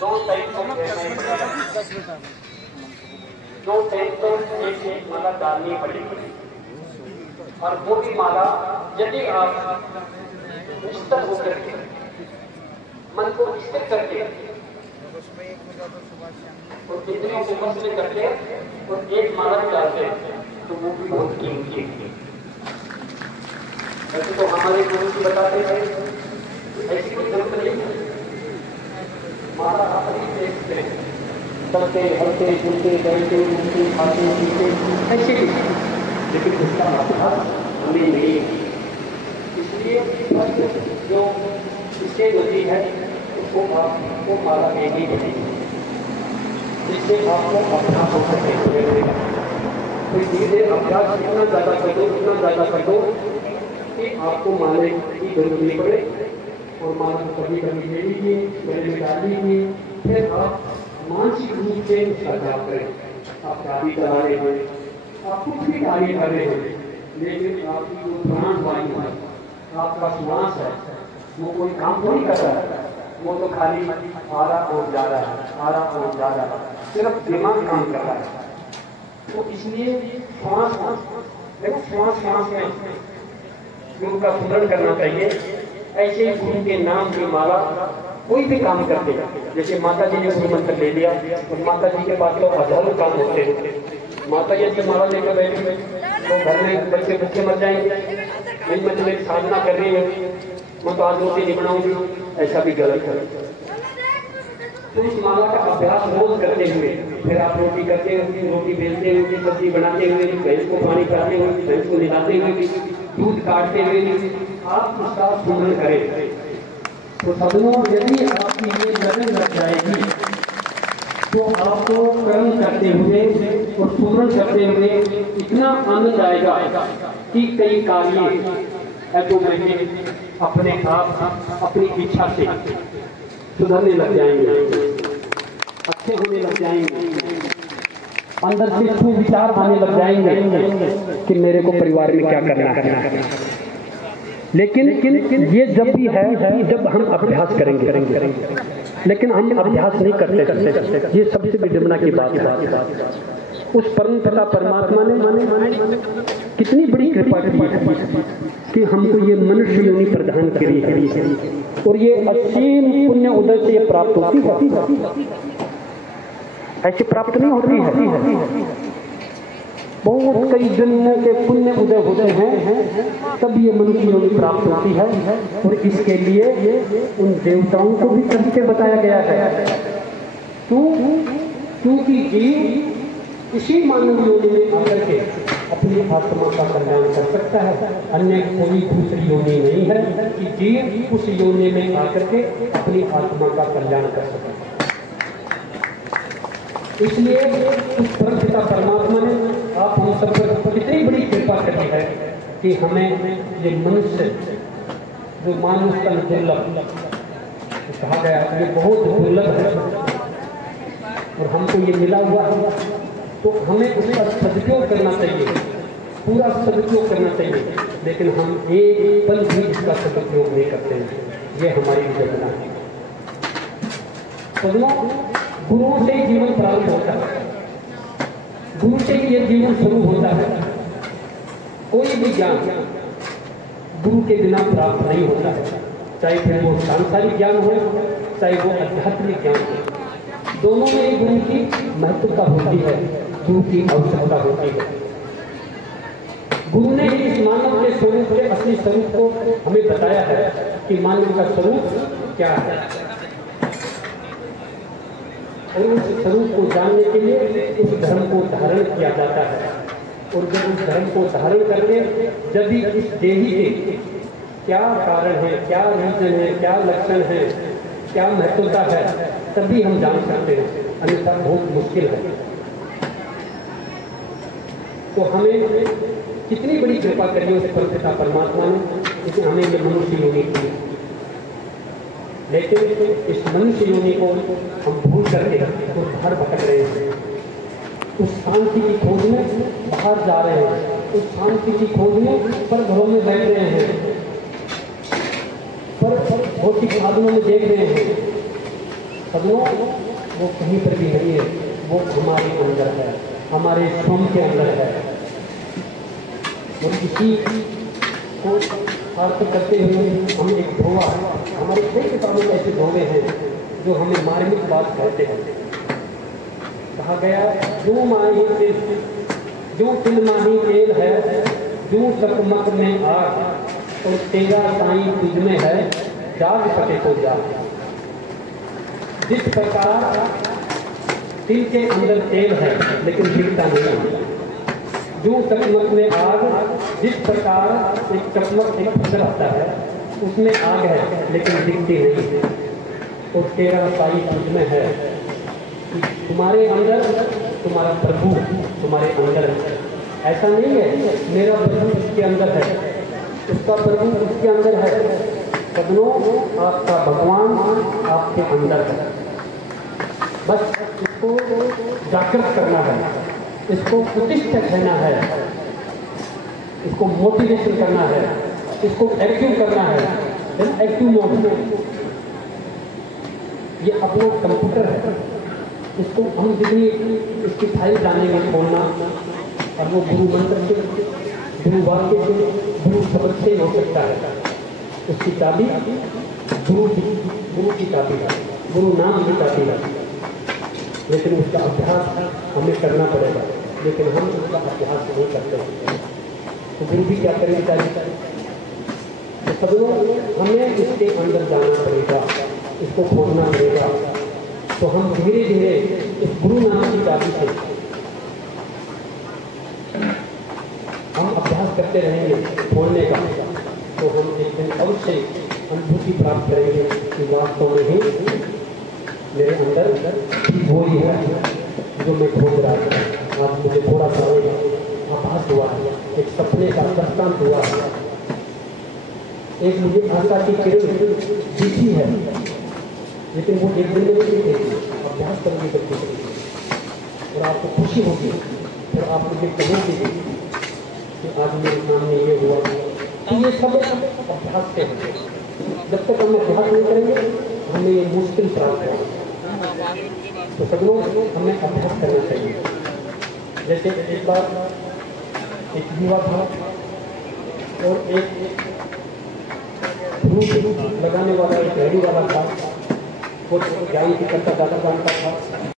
2 type का दो type तो एक माला डालनी पड़ेगी, और वो भी माला यदि आप निष्ठा होकर के मन को स्थिर करके और इंद्रियों को वश में करके और एक माला भी डालते हैं तो वो भी बहुत कीमती है। वैसे तो हमारे गुरु जी बताते हैं ऐसी कोई जरूरत नहीं है, माला अपनी देखते हैं चलते हलते जुलते बैठते उठते खाते पीते ऐसे भी, लेकिन उसका अभ्यास हमें नहीं है। इसलिए जो स्टेज होती है उसको आपको माला देनी पड़ेगी, जिससे आपको अभ्यास हो सके। तो धीरे अभ्यास इतना ज़्यादा कर दो कि आपको माले की जरूरत नहीं पड़े, और माला को कभी कभी ले लीजिए, गले में डाल लीजिए, फिर आप मानसिक रूप से उसका जाप करें। आप शादी करा रहे हैं, आप कुछ भी कार्य कर रहे हैं, लेकिन आपकी जो प्राण वायु है, आपका श्वास है, वो कोई काम थोड़ी कर रहा है, वो तो खाली आ रहा और जा रहा है, आ रहा और जा रहा है, सिर्फ दिमाग काम कर रहा है। तो इसलिए श्वास में गुरु का स्मरण करना चाहिए। ऐसे गुरु के नाम की माला कोई भी काम करते हैं, जैसे माता जी ने गुरु मंत्र ले लिया और माता जी के पास तो हजारों काम होते हैं। माता जी की माला लेकर बैठे तो घर में बच्चे मर जाएंगे, नहीं मतलब साधना कर रही है, मैं तो आज रोटी नहीं बनाऊंगी, ऐसा भी गलत है। तो इस माला का अभ्यास रोज करते हुए फिर आप रोटी करते हुए, रोटी बेचते हुए, सब्जी बनाते हुए, भैंस को पानी पिलाते हुए, भैंस को नहलाते हुए, दूध काटते हुए आप उसका स्मरण करें। तो सदनों यदि आपकी ये लगन लग जाएगी तो आपको कर्म करते हुए और स्मरण करते हुए इतना आनंद आएगा कि कई कार्य ऑटोमेटिक अपने आप अपनी इच्छा से सुधरने लग जाएंगे, अच्छे होने लग जाएंगे, अंदर से सुविचार आने लग जाएंगे कि मेरे को परिवार में क्या करना है। लेकिन ये जब भी है जब हम अभ्यास करेंगे, लेकिन हम अभ्यास नहीं करते। ये सबसे विडंबना की बात है। उस परम पिता परमात्मा ने कितनी बड़ी कृपा की है कि हमको ये मनुष्य योनि प्रदान करी है, और ये असीम पुण्य उदय से ये प्राप्त होती है, ऐसे प्राप्त नहीं होती है। बहुत कई जन्मों के पुण्य उदय होते हैं तब ये मनुष्य योनि प्राप्त होती है, और इसके लिए उन देवताओं को भी करके बताया गया है। क्योंकि जीव इसी मानव योनि में आकर के अपनी आत्मा का कल्याण कर सकता है, अन्य कोई दूसरी योनि नहीं है कि जीव उस योनि में आकर के अपनी आत्मा का कल्याण कर सकता है। इसलिए उस परम पिता परमात्मा ने आप हम सब पर कितनी बड़ी कृपा करी है कि हमें ये मनुष्य जो मानुष का दुर्लभ कहा गया, ये बहुत दुर्लभ है और हमको ये मिला हुआ है, तो हमें उसका सदुपयोग करना चाहिए, पूरा सदुपयोग करना चाहिए। लेकिन हम एक पल भी इसका सदुपयोग नहीं करते हैं, ये हमारी विडंबना है। गुरुओं से जीवन प्राप्त होता है, गुरु से ही ये जीवन शुरू होता है। कोई भी ज्ञान गुरु के बिना प्राप्त नहीं होता है, चाहे फिर वो सांसारिक ज्ञान हो चाहे वो आध्यात्मिक ज्ञान हो, दोनों में गुरु की महत्वता होती है, गुरु की आवश्यकता होती है। गुरु ने ही इस मानव के स्वरूप के असली स्वरूप को हमें बताया है कि मानव का स्वरूप क्या है, और उस स्वरूप को जानने के लिए उस धर्म को धारण किया जाता है। और जब उस धर्म को धारण करके जब भी इस देही के क्या कारण है, क्या रीजन है, क्या लक्षण है, क्या महत्वता है, तभी हम जान सकते हैं, अन्यथा बहुत मुश्किल है। तो हमें कितनी बड़ी कृपा करी उस परम पिता परमात्मा ने, इसमें हमें ये मनुष्य योनि दी। लेकिन इस मनुष्य योनि को हम भूल करके तो बाहर भटक रहे हैं, उस शांति की खोज में बाहर जा रहे हैं, उस शांति की खोज में पर घरों में बैठ रहे हैं, पर भौतिक साधनों में देख रहे हैं, सदनों वो कहीं पर भी नहीं है, वो हमारे अंदर है, हमारे स्वयं के अंदर है। और इसी को अर्थ करते हुए हम एक धोवा, हमारे कई किताबों में ऐसे धोवे हैं जो हमें मार्मिक बात कहते हैं। कहा गया जो तिलमाही तेल है, जो चकमक में आग, और तेरा साईं तुझ में है, जाग सके तो जाग। जिस प्रकार तिल के अंदर तेल है लेकिन दिखता नहीं, जो चकमक में आग, जिस प्रकार एक चकमक एक पत्थर आता है उसमें आग है लेकिन दिखती नहीं, और तेरा साईं तुझ में है। तुम्हारे अंदर तुम्हारा प्रभु तुम्हारे अंदर है। ऐसा नहीं है मेरा प्रभु उसके अंदर है, उसका प्रभु उसके अंदर है। सदनों आपका भगवान आपके अंदर है। बस इसको जागृत करना है, इसको प्रतिष्ठ रहना है, इसको मोटिवेशन करना है, इसको एक्टिव करना है। एक्टिव मोड, ये अपना कंप्यूटर है, इसको हम जितनी इसकी फाइल जानेंगे खोलना, और वो गुरु मंत्र से, गुरु वाक्य से, गुरु शब्द से हो सकता है। उसकी चाबी गुरु की चाबी है, गुरु नाम की चाबी है, लेकिन उसका अभ्यास हमें करना पड़ेगा। लेकिन हम उसका अभ्यास नहीं करते, तो गुरु भी क्या करना चाहिए? तो सब लोग हमें इसके अंदर जाना पड़ेगा, इसको खोलना पड़ेगा। तो हम धीरे धीरे इस गुरु नाम की चाबी से हम अभ्यास करते रहेंगे खोलने का, तो हम एक दिन अवश्य अनुभूति प्राप्त करेंगे कि वास्तव में ही मेरे अंदर वो ही है जो मैं खोज रहा था। आज मुझे थोड़ा सा आभास हुआ है, एक सपने का दृष्टांत हुआ है, एक मुझे आशा की किरण दिखी है, लेकिन वो एक दिन में नहीं दिखेगी, अभ्यास करने की दिखेगी। और आपको खुशी होगी, और आप मुझे कहोगे कि आज मेरे सामने ये हुआ। तो ये सब अभ्यास से है। जब तक हम अभ्यास नहीं करेंगे हमें ये मुश्किल प्राप्त होगा। तो सब लोग हमें अभ्यास करना चाहिए। जैसे एक बार एक युवा था और एक फ्रूट लगाने वाला एक रेडी वाला था, वो ज्ञान की करता ज़्यादा जानता था।